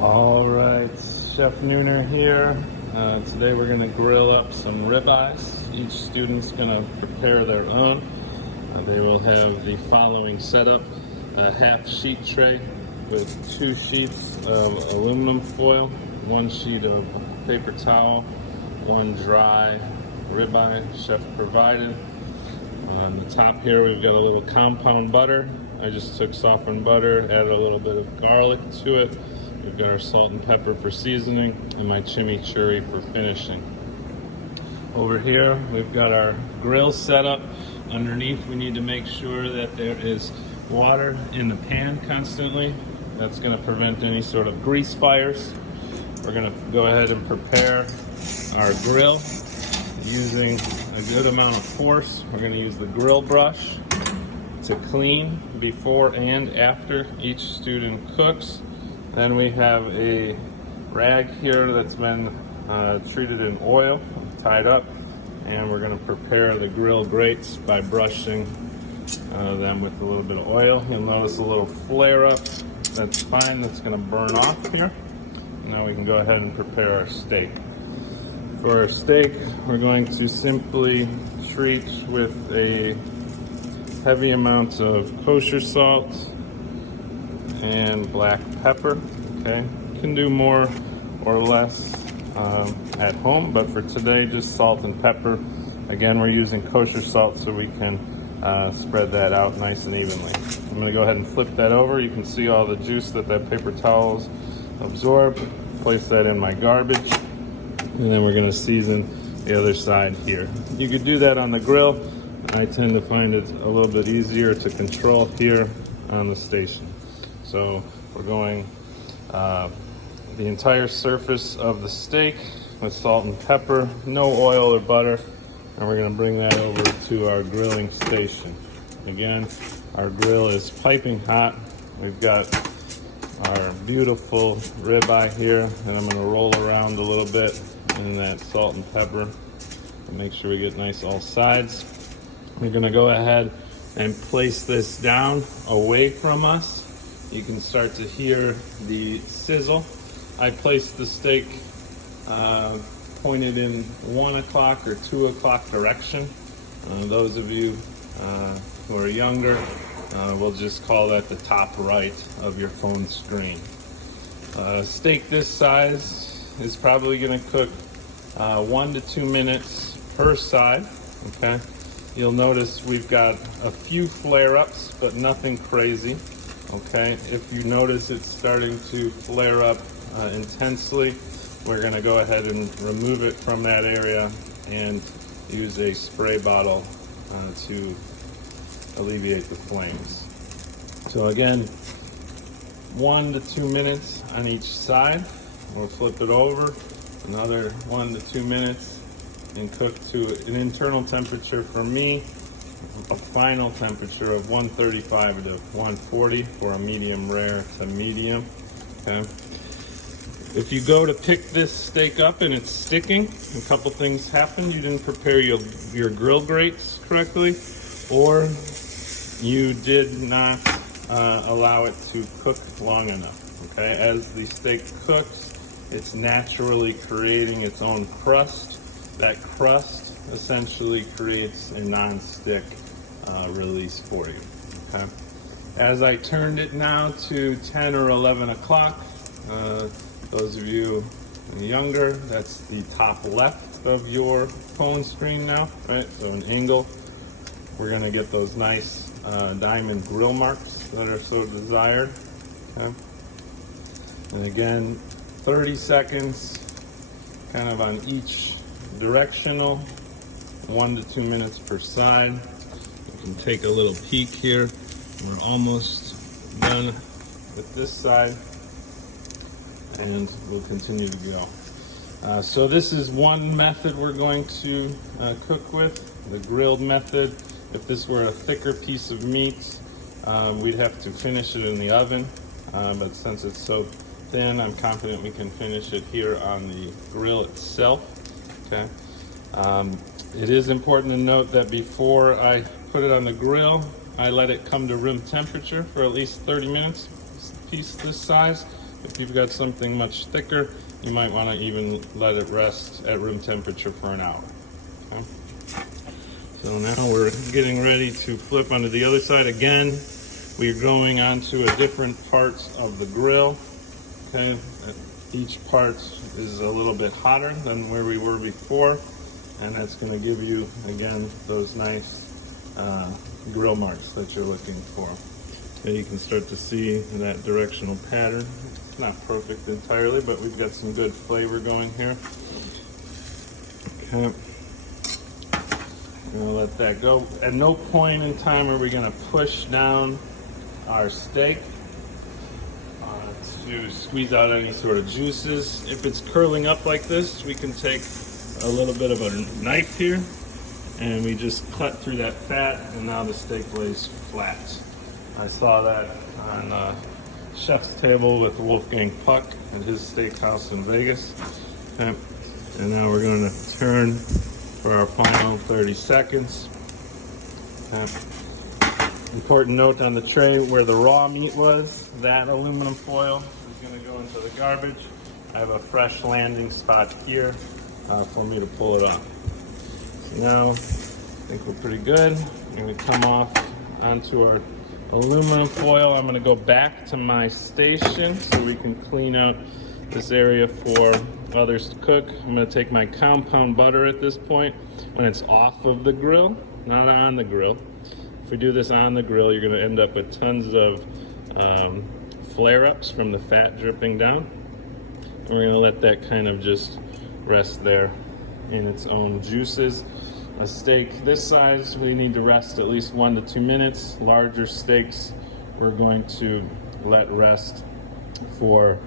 All right, Chef Nooner here. Today we're going to grill up some ribeyes. Each student's going to prepare their own. They will have the following setup: a half sheet tray with 2 sheets of aluminum foil, 1 sheet of paper towel, 1 dry ribeye chef provided. On the top here we've got a little compound butter. I just took softened butter, added a little bit of garlic to it. We've got our salt and pepper for seasoning and my chimichurri for finishing. Over here we've got our grill set up. Underneath we need to make sure that there is water in the pan constantly. That's going to prevent any sort of grease fires. We're going to go ahead and prepare our grill using a good amount of force. We're going to use the grill brush to clean before and after each student cooks. Then we have a rag here that's been treated in oil, tied up, and we're going to prepare the grill grates by brushing them with a little bit of oil. You'll notice a little flare up. That's fine, that's going to burn off here. Now we can go ahead and prepare our steak. For our steak, we're going to simply treat with a heavy amount of kosher salt and black pepper. Okay, you can do more or less at home, but for today, just salt and pepper. Again, we're using kosher salt so we can spread that out nice and evenly. I'm going to go ahead and flip that over. You can see all the juice that paper towels absorb. Place that in my garbage, and then we're going to season the other side here. You could do that on the grill. I tend to find it a little bit easier to control here on the station. So we're going the entire surface of the steak with salt and pepper, no oil or butter, and we're going to bring that over to our grilling station. Again, our grill is piping hot. We've got our beautiful ribeye here, and I'm going to roll around a little bit in that salt and pepper to make sure we get nice all sides. We're going to go ahead and place this down away from us. You can start to hear the sizzle. I placed the steak pointed in 1 o'clock or 2 o'clock direction. Those of you who are younger, we'll just call that the top right of your phone screen. Steak this size is probably going to cook 1 to 2 minutes per side. Okay. You'll notice we've got a few flare-ups, but nothing crazy. Okay, if you notice it's starting to flare up intensely, we're going to go ahead and remove it from that area and use a spray bottle to alleviate the flames. So again, 1 to 2 minutes on each side. We'll flip it over, another 1 to 2 minutes, and cook to an internal temperature for me, a final temperature of 135 to 140 for a medium rare to medium. Okay. If you go to pick this steak up and it's sticking, a couple things happen. You didn't prepare your grill grates correctly, or you did not allow it to cook long enough. Okay, as the steak cooks, it's naturally creating its own crust. That crust essentially creates a non-stick release for you. Okay. As I turned it now to 10 or 11 o'clock, those of you younger, that's the top left of your phone screen now, right? So an angle. We're gonna get those nice diamond grill marks that are so desired. Okay. And again, 30 seconds, kind of on each directional, 1 to 2 minutes per side. You can take a little peek here. We're almost done with this side, and we'll continue to go. So this is one method we're going to cook with, the grilled method. If this were a thicker piece of meat, we'd have to finish it in the oven, but since it's so thin, I'm confident we can finish it here on the grill itself. Okay. It is important to note that before I put it on the grill, I let it come to room temperature for at least 30 minutes. Piece this size, If you've got something much thicker, you might want to even let it rest at room temperature for an hour. Okay? So now we're getting ready to flip onto the other side. Again, we're going onto a different parts of the grill. Okay, each part is a little bit hotter than where we were before, and that's going to give you, again, those nice grill marks that you're looking for. Okay, you can start to see that directional pattern. It's not perfect entirely, but we've got some good flavor going here. Okay. I'm gonna let that go. At no point in time are we gonna push down our steak to squeeze out any sort of juices. If it's curling up like this, we can take a little bit of a knife here and we just cut through that fat, and now the steak lays flat. I saw that on Chef's Table with Wolfgang Puck at his steakhouse in Vegas. Okay. And now we're gonna turn for our final 30 seconds. Important note on the tray, where the raw meat was, that aluminum foil is going to go into the garbage. I have a fresh landing spot here for me to pull it off. So now I think we're pretty good. I'm going to come off onto our aluminum foil. I'm going to go back to my station so we can clean up this area for others to cook. I'm going to take my compound butter at this point when it's off of the grill, not on the grill. If we do this on the grill, you're going to end up with tons of flare-ups from the fat dripping down. And we're going to let that kind of just rest there in its own juices. A steak this size, we need to rest at least 1 to 2 minutes. Larger steaks, we're going to let rest for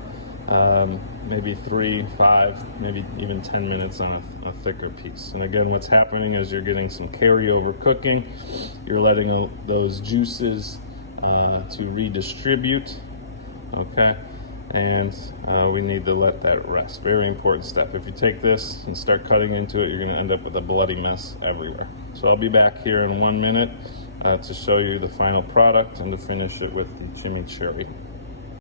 maybe 3, 5, maybe even 10 minutes on a thicker piece. And again, what's happening is you're getting some carryover cooking. You're letting those juices to redistribute, okay? And we need to let that rest. Very important step. If you take this and start cutting into it, you're gonna end up with a bloody mess everywhere. So I'll be back here in 1 minute to show you the final product and to finish it with the chimichurri.